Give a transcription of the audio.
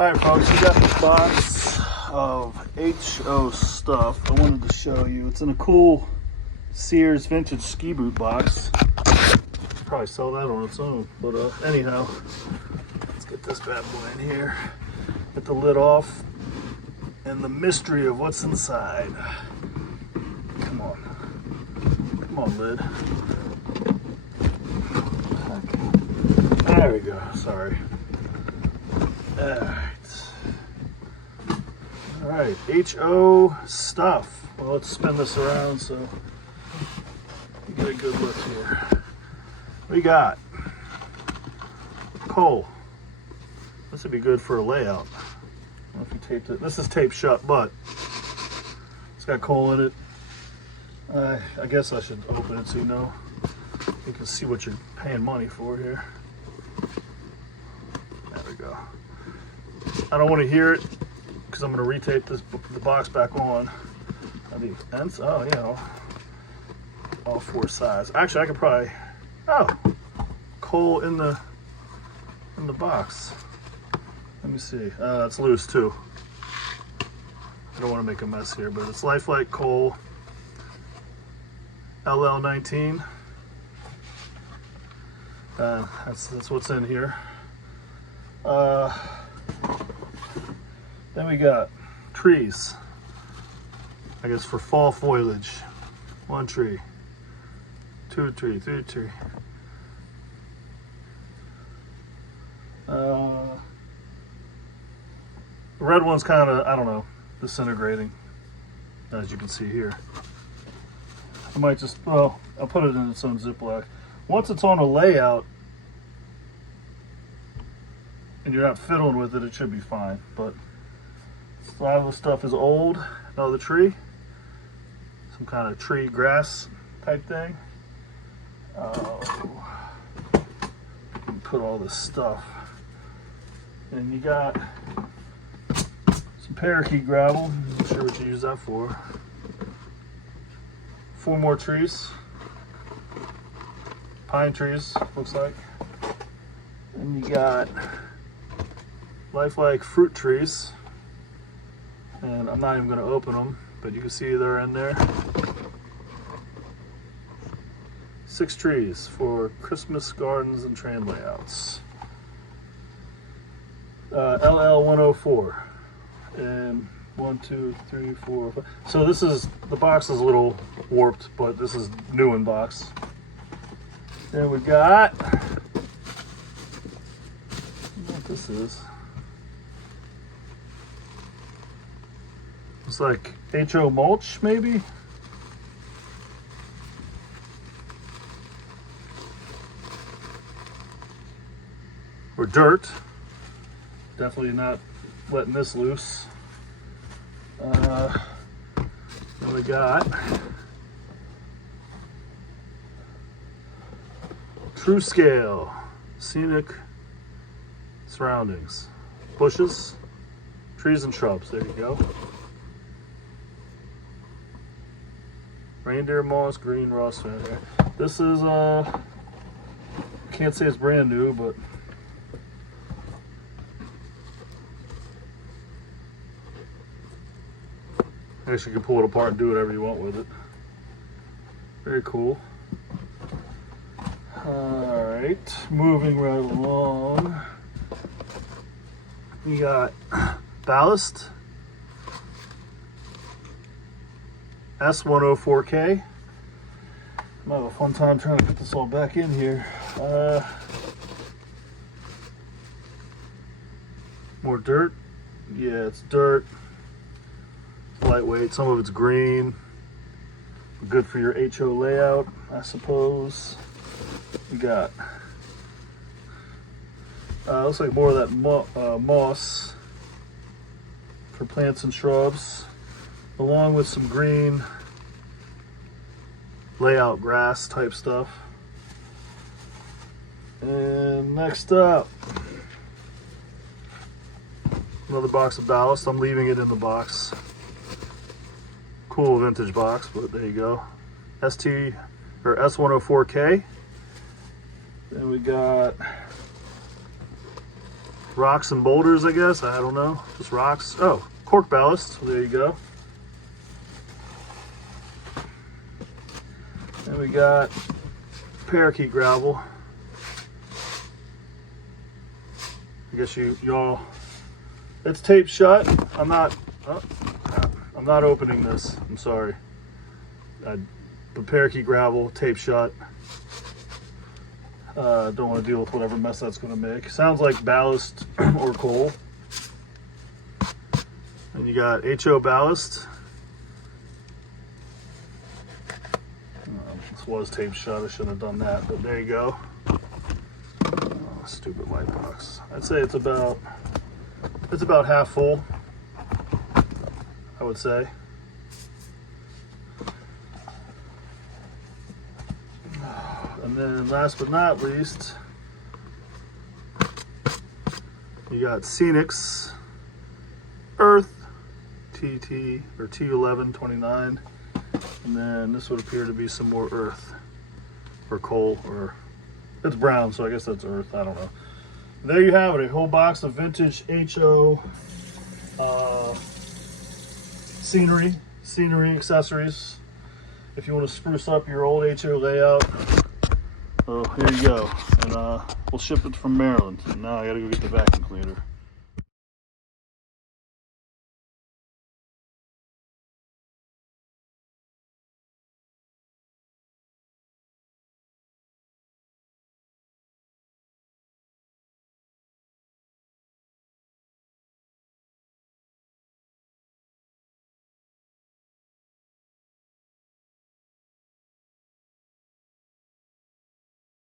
Alright folks, we got this box of HO stuff I wanted to show you. It's in a cool Sears vintage ski boot box. Probably sell that on its own, but anyhow, let's get this bad boy in here. Get the lid off and the mystery of what's inside. Come on lid. There we go, sorry. Alright, HO stuff. Well, let's spin this around so you get a good look here. We got coal. This would be good for a layout. I don't know if you taped it. This is taped shut, but it's got coal in it. I guess I should open it so you know. You can see what you're paying money for here. There we go. I don't want to hear it because I'm going to retape the box back on. The ends, oh yeah, all four sides. Actually, I could probably, coal in the box. Let me see. It's loose too. I don't want to make a mess here, but it's Lifelike coal LL19. That's what's in here. Then we got trees, I guess for fall foliage. 1 tree, 2 tree, 3 tree. The red one's kind of, I don't know, disintegrating, as you can see here. I might just, well, I'll put it in its own Ziploc. Once it's on a layout and you're not fiddling with it, it should be fine. But a lot of the stuff is old. Another tree, some kind of tree grass type thing. Put all this stuff. And you got some parakeet gravel. I'm not sure what you use that for. 4 more trees. Pine trees, looks like. And you got Lifelike fruit trees. And I'm not even going to open them, but you can see they're in there. 6 trees for Christmas gardens and train layouts. LL104. And 1, 2, 3, 4, 5. So this is, the box is a little warped, but this is new in box. Then we got, I don't know what this is. It's like HO mulch, maybe? Or dirt. Definitely not letting this loose. Then we got True Scale, Scenic Surroundings. Bushes, trees and shrubs, there you go. Reindeer moss, green rust. This is, can't say it's brand new, but I guess you can pull it apart and do whatever you want with it. Very cool. Alright, moving right along. We got ballast. S104K. I'm gonna have a fun time trying to put this all back in here. More dirt. Yeah, it's dirt. Lightweight. Some of it's green. Good for your HO layout, I suppose. We got looks like more of that moss for plants and shrubs, along with some green layout grass type stuff. And next up, another box of ballast. I'm leaving it in the box. Cool vintage box, but there you go. S104K. Then we got rocks and boulders, I guess. I don't know. Just rocks. Oh, cork ballast. There you go. And we got parakeet gravel. I guess y'all. It's taped shut. I'm not opening this. I'm sorry. The parakeet gravel taped shut. Don't want to deal with whatever mess that's going to make. Sounds like ballast or coal. And you got HO ballast. This was taped shut. I shouldn't have done that, but there you go. Oh, stupid light box. I'd say it's about half full, I would say. And then last but not least, you got Scenics Earth TT or T1129, and then this would appear to be some more earth or coal, or it's brown, so I guess that's earth. I don't know. There you have it, a whole box of vintage HO scenery accessories. If you want to spruce up your old HO layout, oh, here you go. And we'll ship it from Maryland. And now I gotta go get the vacuum cleaner.